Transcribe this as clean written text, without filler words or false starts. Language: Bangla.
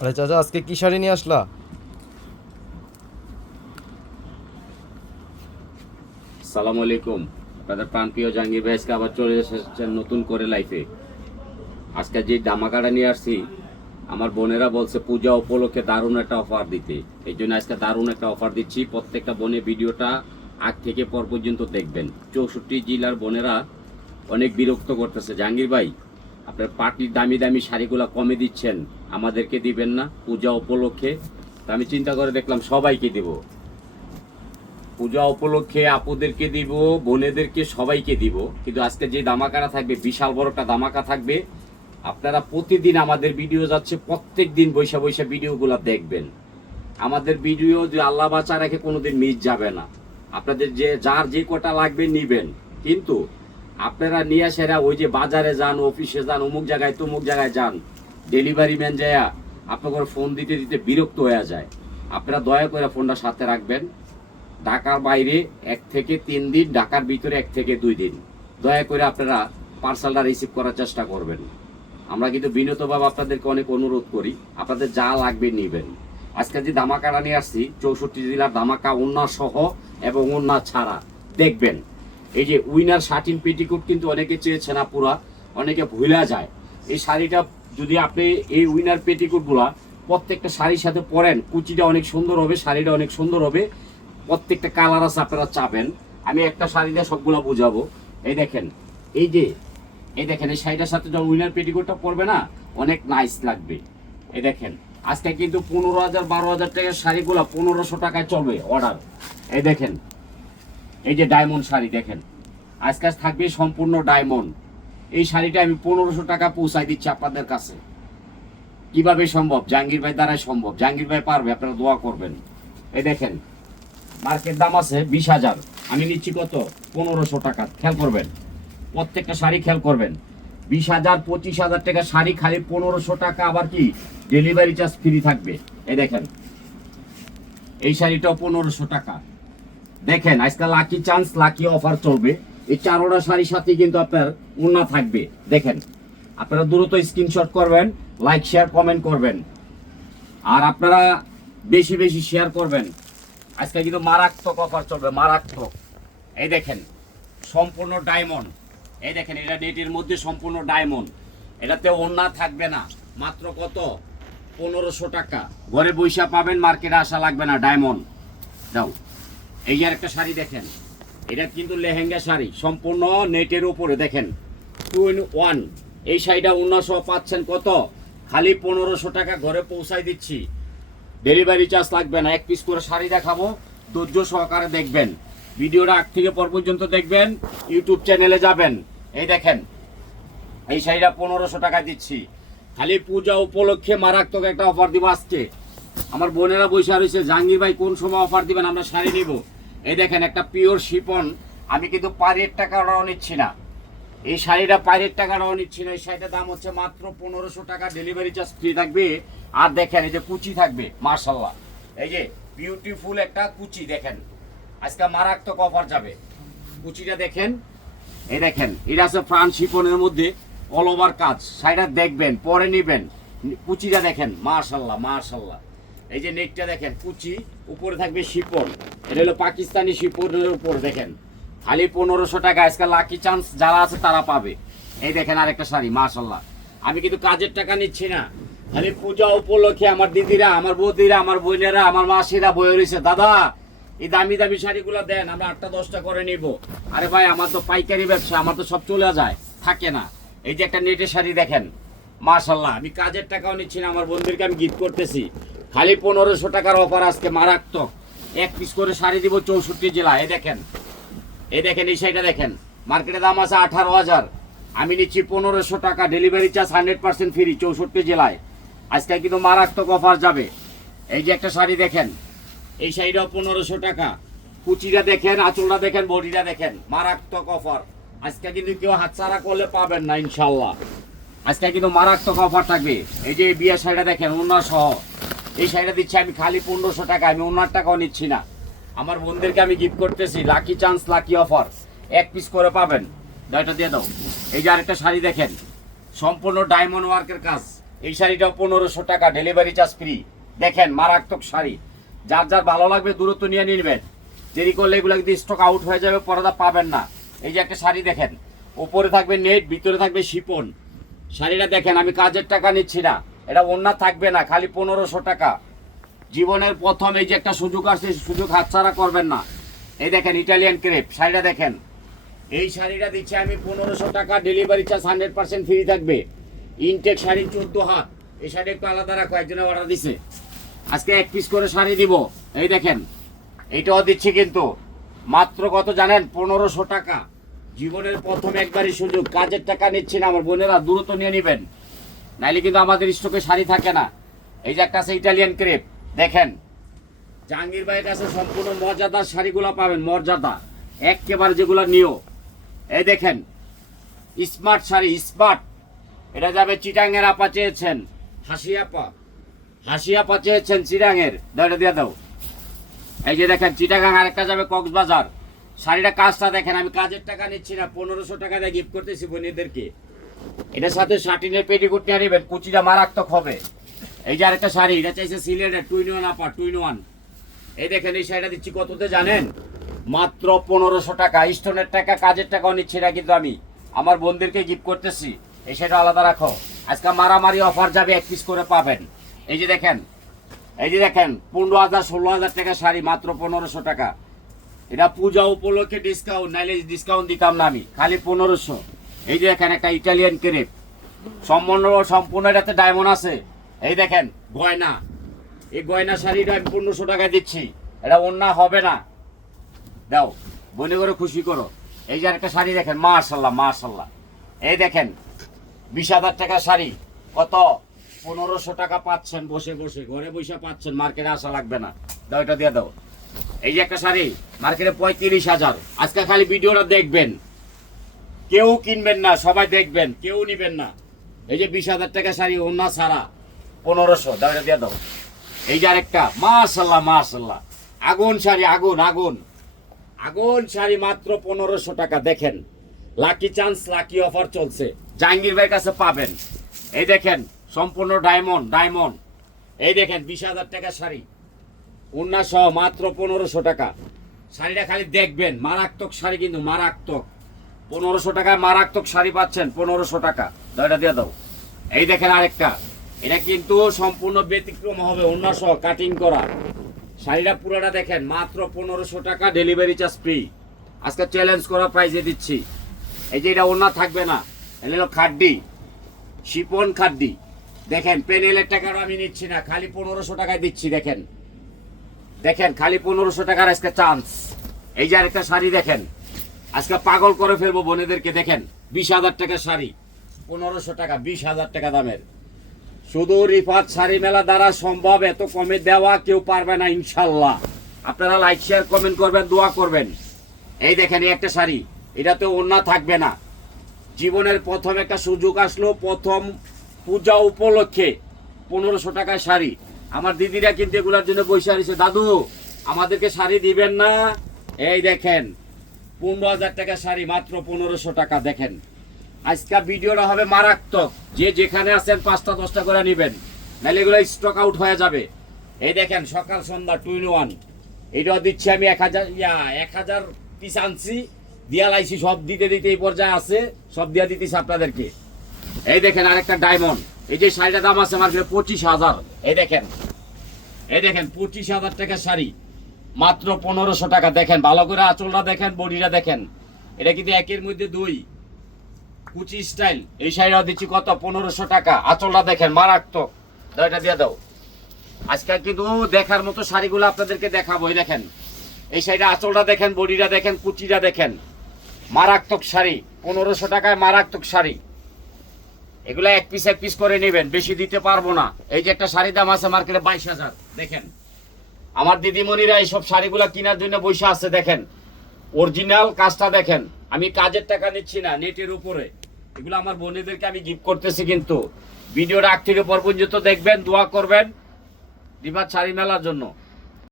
আরে চাচা, আজকে কি শাড়ি নিয়ে আসলা? সালামু আলাইকুম। আপনাদের প্রাণপ্রিয় জাহাঙ্গীর ভাই আজকে আবার চলে এসেছেন নতুন করে লাইফে। আজকে যে ধামাকাটা নিয়ে আসছি, আমার বোনেরা বলছে পূজা উপলক্ষে দারুণ একটা অফার দিতে। এই জন্য আজকে দারুণ একটা অফার দিচ্ছি। প্রত্যেকটা বোনে ভিডিওটা আগ থেকে পর পর্যন্ত দেখবেন। 64 জেলার বোনেরা অনেক বিরক্ত করতেছে, জাহাঙ্গীর ভাই আপনার পার্টির দামি দামি শাড়িগুলো কমে দিচ্ছেন, আমাদেরকে দিবেন না পূজা উপলক্ষে। তা আমি চিন্তা করে দেখলাম সবাইকে দিব, পূজা উপলক্ষে আপুদেরকে দিব, বোনেদেরকে সবাইকে দিব। কিন্তু আজকে যে ধামাকাটা থাকবে, বিশাল বড় একটা ধামাকা থাকবে। আপনারা প্রতিদিন আমাদের ভিডিও যাচ্ছে, প্রত্যেক দিন বৈশা বৈশা ভিডিওগুলো দেখবেন। আমাদের ভিডিও যে আল্লাহ বাঁচা রেখে কোনোদিন মিস যাবে না। আপনাদের যে যার যে কটা লাগবে নিবেন, কিন্তু আপনারা নিয়ে সেরা ওই যে বাজারে যান, অফিসে যান, অমুক জায়গায় তমুক জায়গায় যান, ডেলিভারি ম্যান যায় আপনাকে ফোন দিতে দিতে বিরক্ত হয়ে যায়। আপনারা দয়া করে ফোনটা সাথে রাখবেন। ঢাকার বাইরে 1 থেকে 3 দিন, ঢাকার ভিতরে 1 থেকে 2 দিন, দয়া করে আপনারা পার্সেলটা রিসিভ করার চেষ্টা করবেন। আমরা কিন্তু বিনীতভাবে আপনাদেরকে অনেক অনুরোধ করি, আপনাদের যা লাগবে নেবেন। আজকে যে ধামাকাটা নিয়ে আসছি, 64 জেলার ধামাকা, ওন্না সহ এবং ওন্না ছাড়া দেখবেন। এই যে উইনার শার্টিন পেটিকোট কিন্তু অনেকে চেয়েছে না, পুরা অনেকে ভুলা যায়। এই শাড়িটা যদি আপনি এই উইনার পেটিকোটগুলা প্রত্যেকটা শাড়ির সাথে পরেন, কুচিটা অনেক সুন্দর হবে, শাড়িটা অনেক সুন্দর হবে। প্রত্যেকটা কালার আছে, আপনারা চাবেন। আমি একটা শাড়ি দিয়ে সবগুলো বুঝাবো। এই দেখেন, এই যে এই দেখেন, এই শাড়িটার সাথে যখন উইনার পেটিকোটটা পরবে না, অনেক নাইস লাগবে। এই দেখেন, আজকে কিন্তু 15,000 12,000 টাকার শাড়িগুলো 1500 টাকায় চলবে অর্ডার। এই দেখেন, এই যে ডায়মন্ড শাড়ি দেখেন, আজকে থাকবে সম্পূর্ণ ডায়মন্ড। এই শাড়িটা আমি 1500 টাকা পৌঁছাই দিচ্ছি আপনাদের কাছে। কিভাবে সম্ভব? জাহাঙ্গীর ভাই দ্বারাই সম্ভব। জাহাঙ্গীর ভাই পারবে, আপনারা দোয়া করবেন। এই দেখেন, মার্কেট দাম আছে 20,000, আমি নিচ্ছি কত? 1500 টাকা। খেয়াল করবেন, প্রত্যেকটা শাড়ি খেয়াল করবেন। 20,000 25,000 টাকা শাড়ি খালি 1500 টাকা, আবার কি ডেলিভারি চার্জ ফ্রি থাকবে। এই দেখেন, এই শাড়িটাও 1500 টাকা। দেখেন, আজকাল লাকি চান্স, লাকি অফার চলবে। এই 4টা শাড়ির সাথে কিন্তু আপনার ওড়না থাকবে। দেখেন, আপনারা দ্রুত স্ক্রিনশট করবেন, লাইক শেয়ার কমেন্ট করবেন, আর আপনারা বেশি বেশি শেয়ার করবেন। আজকে কিন্তু মারাত্মক অফার চলবে, মারাত্মক। এই দেখেন, সম্পূর্ণ ডায়মন্ড। এই দেখেন, এটা নেটের মধ্যে সম্পূর্ণ ডায়মন্ড। এটাতে ওড়না থাকবে না, মাত্র কত? 1500 টাকা। ঘরে বৈশা পাবেন, মার্কেটে আসা লাগবে না। ডায়মন্ড দাও। এই যে একটা শাড়ি দেখেন, এটা কিন্তু লেহেঙ্গা শাড়ি, সম্পূর্ণ নেটের উপরে। দেখেন, 2 in 1। এই শাড়িটা ওড়না সহ পাচ্ছেন কত? খালি 1500 টাকা। ঘরে পৌঁছাই দিচ্ছি, ডেলিভারি চার্জ লাগবে না। 1 পিস করে শাড়ি দেখাবো, ধৈর্য সহকারে দেখবেন। ভিডিওটা আগ থেকে পর পর্যন্ত দেখবেন, ইউটিউব চ্যানেলে যাবেন। এই দেখেন, এই শাড়িটা 1500 টাকা দিচ্ছি। খালি পূজা উপলক্ষে মারাত্মক একটা অফার দিব আজকে। আমার বোনেরা বসে রয়েছে, জাহাঙ্গীর ভাই কোন সময় অফার দিবেন, আমরা শাড়ি নিব। এই দেখেন, একটা পিওর শিপন। আমি কিন্তু পাড়ের টাকাটাও নিচ্ছি না, এই শাড়িটা পাড়ের টাকাটাও নিচ্ছি না। এই শাড়িটার দাম হচ্ছে মাত্র 1500 টাকা, ডেলিভারি চার্জ ফ্রি থাকবে। আর দেখেন, এই যে কুচি থাকবে, মার্শাল্লাহ। এই যে বিউটিফুল একটা কুচি দেখেন, আজকে মারাত্মক অফার যাবে। কুচিটা দেখেন, এই দেখেন, এটা আছে ফ্রান্স শিপনের মধ্যে, অল ওভার কাজ। শাড়িটা দেখবেন, পরে নিবেন। কুচিটা দেখেন, মার্শাল্লাহ মার্শাল্লাহ। এই যে নেকটা দেখেন, কুচি, উপরে থাকবে শিপন। এটা হলো পাকিস্তানি শিপনের উপর। দেখেন, খালি 1500 টাকা। আজকে লাকি চান্স যারা আছে তারা পাবে। এই দেখেন, আরেকটা শাড়ি, মার্শাল্লাহ। আমি কিন্তু কাজের টাকা নিচ্ছি না, খালি পূজা উপলক্ষে আমার দিদিরা, আমার বৌদিরা, আমার বোনেরা, আমার মাসিরা বয়ে রয়েছে, দাদা এই দামি দামি শাড়িগুলো দেন, আমরা 8টা 10টা করে নিব। আরে ভাই, আমার তো পাইকারি ব্যবসা, আমার তো সব চলে যায়, থাকে না। এই যে একটা নেটের শাড়ি দেখেন, মার্শাল্লাহ। আমি কাজের টাকাও নিচ্ছি না, আমার বন্ধুদেরকে আমি গিফট করতেছি। খালি 1500 টাকার অফার আজকে, মারাত্মক। 1 পিস করে শাড়ি দিব 64 জেলা। এই দেখেন, এই দেখেন, এই শাড়িটা দেখেন, মার্কেটের দাম আছে 18,000, আমি নিচ্ছি 1500 টাকা, ডেলিভারি চার্জ 100% ফ্রি 64 জেলায়। আজকে কিন্তু মারাত্মক অফার যাবে। এই যে একটা শাড়ি দেখেন, এই শাড়িটাও 1500 টাকা। কুচিটা দেখেন, আঁচলটা দেখেন, বডিটা দেখেন, মারাত্মক অফার। আজকে কিন্তু কেউ হাতছাড়া করলে পাবেন না ইনশাল্লাহ। আজকে কিন্তু মারাত্মক অফার থাকবে। এই যে বিয়ে শাড়িটা দেখেন, ওড়না সহ। এই শাড়িটা দিচ্ছি আমি খালি 1500 টাকা, আমি ওড়নার টাকাও নিচ্ছি না। আমার বোনদেরকে আমি গিফট করতেছি, lucky chance, lucky offer. 1 piece করে পাবেন, এটা দিয়ে দাও। এই যে আরেকটা শাড়ি দেখেন, সম্পূর্ণ ডায়মন্ড ওয়ার্কের কাজ। এই শাড়িটা 1500 টাকা, ডেলিভারি চার্জ ফ্রি। দেখেন মারাত্মক শাড়ি, যার যার ভালো লাগবে দূরত্ব নিয়ে নেবেন, দেরি করলে এগুলো কিন্তু স্টক আউট হয়ে যাবে, পরদা পাবেন না। এই যে একটা শাড়ি দেখেন, উপরে থাকবে নেট, ভিতরে থাকবে শিপন। শাড়িটা দেখেন, আমি কাজের টাকা নিচ্ছি না, এটা ওন্না থাকবে না, খালি 1500 টাকা। জীবনের প্রথম এই যে একটা সুযোগ আসছে, সুযোগ হাতছাড়া করবেন না। এই দেখেন ইটালিয়ান ক্রেপ শাড়িটা দেখেন, এই শাড়িটা দিচ্ছি আমি 1500 টাকা, ডেলিভারি চার্জ 100% ফ্রি থাকবে। ইনটেক শাড়ি 14 হাত, এই শাড়ি একটু আলাদা রাখো, একজনে অর্ডার দিছে, আজকে 1 পিস করে শাড়ি দিব। এই দেখেন এইটাও দিচ্ছি কিন্তু মাত্র কত জানেন? 1500 টাকা। জীবনের প্রথম একবারই সুযোগ, কাজের টাকা নিচ্ছি না আমার বোনেরা, দূরত্ব নিয়ে নেবেন, নাইলে কিন্তু আমাদের স্টকে শাড়ি থাকে না। এই যে একটা আছে ইটালিয়ান ক্রেপ, দেখেন জাহাঙ্গীর ভাইয়ের কাছে সম্পূর্ণ মর্যাদার শাড়িগুলো পাবেন, মর্যাদা একেবারে যেগুলো নিও। এই দেখেন স্মার্ট শাড়ি, স্মার্ট। এটা যাবে চিটাঙ্গের আপা চেয়েছেন, হাসি আপা চেয়েছেন চিটাঙ্গের, এটা দিয়ে দাও। এই যে দেখেন চিটাগাং, আরেকটা যাবে কক্সবাজার। শাড়িটা কাজটা দেখেন, আমি কাজের টাকা নিচ্ছি না, 1500 টাকা দিয়ে গিফট করতেছি বোনেদেরকে। এটার সাথে শার্টিনের পেটিকুট নিয়ে নেবেন, কুচিটা মারাত্মক হবে। এই যে আরেকটা শাড়ি, এটা চাইছে সিলেটের 2-in-1 আপা, 2-in-1। এই দেখেন এই শাড়িটা দিচ্ছি কততে জানেন? মাত্র 1500 টাকা। স্টোনের টাকা, কাজের টাকাও নিচ্ছি না, কিন্তু আমি আমার বোনদেরকে গিফট করতেছি। এই শাড়িটা আলাদা রাখো, আজকে মারামারি অফার যাবে, 1 পিস করে পাবেন। এই যে দেখেন, এই যে দেখেন 15,000-16,000 টাকা শাড়ি, মাত্র 1500 টাকা। এটা পূজা উপলক্ষে ডিসকাউন্ট, নাইলে ডিসকাউন্ট দিতাম না আমি, খালি 1500। এই যে দেখেন একটা ইটালিয়ান ক্রেপ, সম্পূর্ণ এটাতে ডায়মন্ড আছে। এই দেখেন গয়না, এই গয়না শাড়িটা আমি 1500 টাকায় দিচ্ছি, এটা অন্য হবে না, দাও বনে করে খুশি করো। এই যে একটা শাড়ি দেখেন, মাশাল্লাহ মাশাল্লাহ। এই দেখেন 20,000 টাকা শাড়ি, কত? 1500 টাকা পাচ্ছেন, বসে বসে ঘরে বসে পাচ্ছেন, মার্কেটে আসা লাগবে না, দাও এটা দিয়ে দাও। এই যে একটা শাড়ি মার্কেটে 35,000, আজকে খালি ভিডিওটা দেখবেন, কেউ কিনবেন না, সবাই দেখবেন, কেউ নিবেন না। এই যে 20,000 টাকা শাড়ি, ওন্না ছাড়া 1500, দাও এটা দিয়ে দাও। এই যে আরেকটা মাশাল্লাহ মাশাল্লাহ, আগুন শাড়ি, আগুন আগুন আগুন শাড়ি, মাত্র 1500 টাকা। দেখেন লাকি চান্স, লাকি অফার চলছে, জাহাঙ্গীর ভাইয়ের কাছে পাবেন। এই দেখেন সম্পূর্ণ ডায়মন্ড, ডায়মন্ড। এই দেখেন 20,000 টাকা শাড়ি, ওন্না সহ, মাত্র 1500 টাকা। শাড়িটা খালি দেখবেন, মারাত্মক শাড়ি কিন্তু, মারাত্মক। 1500 টাকায় মারাত্মক শাড়ি পাচ্ছেন, 1500 টাকা, দাও এটা দিয়ে দাও। এই দেখেন আরেকটা, এটা কিন্তু সম্পূর্ণ ব্যতিক্রম হবে, ওন্না সহ কাটিং করা। শাড়িটা পুরোটা দেখেন, মাত্র 1500 টাকা, ডেলিভারি চার্জ ফ্রি। আজকে চ্যালেঞ্জ করা প্রাইসে দিচ্ছি। এই যে এটা ওন্না থাকবে না, এটা হলো খাড্ডি, শিপন খাড্ডি। দেখেন প্যানেলের টাকাটা আমি নিচ্ছি না, খালি 1500 টাকায় দিচ্ছি। দেখেন দেখেন খালি 1500 টাকার আজকে চান্স। এই যে আরেকটা শাড়ি দেখেন, আজকে পাগল করে ফেলবো বোনেদেরকে। দেখেন 20,000 টাকা শাড়ি, 1500 টাকা, 20,000 টাকা দামের। শুধু রিফাত শাড়ি মেলা দ্বারা সম্ভব, এত কমে দেওয়া কেউ পারবে না ইনশাল্লাহ। আপনারা লাইক শেয়ার কমেন্ট করবেন, দোয়া করবেন। এই দেখেন এই একটা শাড়ি, এটাতে ওন্না থাকবে না, জীবনের প্রথম একটা সুযোগ আসলো, প্রথম পূজা উপলক্ষে 1500 টাকায় শাড়ি। আমার দিদিরা কিন্তু এগুলোর জন্য বসে আসছে, দাদু আমাদেরকে শাড়ি দিবেন না? এই দেখেন 15,000 টাকা শাড়ি, মাত্র 1500 টাকা। দেখেন আজকে ভিডিওটা হবে মারাত্মক, যে যেখানে আছেন 5টা-10টা করে নেবেন, নাহলে এগুলো স্টক আউট হয়ে যাবে। এই দেখেন সকাল সন্ধ্যা 2-in-1, এটাও দিচ্ছি আমি 1000 পিস আনছি, দিয়া লাইছি, সব দিতে দিতে এই পর্যায়ে আছে, সব দিয়া দিতেছি আপনাদেরকে। এই দেখেন আরেকটা ডায়মন্ড, এই যে শাড়িটার দাম আছে মার্কেটে 25,000। এই দেখেন, এই দেখেন 25,000 টাকা শাড়ি, মাত্র 1500 টাকা। দেখেন ভালো করে আঁচলটা দেখেন, বডিটা দেখেন, এটা কিন্তু একের মধ্যে 2 কুচি স্টাইল। এই শাড়িটা দিচ্ছি কত? 1500 টাকা। আঁচলটা দেখেন মারাত্মক, দাও এটা দিয়ে দাও। আজকে কিন্তু দেখার মতো শাড়িগুলো আপনাদেরকে দেখাবো। এই দেখেন এই শাড়িটা, আঁচলটা দেখেন, বডিটা দেখেন, কুচিটা দেখেন, মারাত্মক শাড়ি, 1500 টাকায় মারাত্মক শাড়ি। এগুলো এক পিস করে নেবেন, বেশি দিতে পারবো না। এই যে একটা শাড়ির দাম আছে মার্কেটে 22,000। দেখেন আমার দিদিমণিরা এইসব শাড়িগুলো কেনার জন্য বসে আছে। দেখেন অরিজিনাল কাজটা দেখেন, আমি কাজের টাকা নিচ্ছি না, নেটের উপরে। এগুলো আমার বোনেদেরকে আমি গিফট করতেছি, কিন্তু ভিডিওটা আগ থেকে পর পর্যন্ত দেখবেন, দোয়া করবেন রিফাত শাড়ি মেলার জন্য।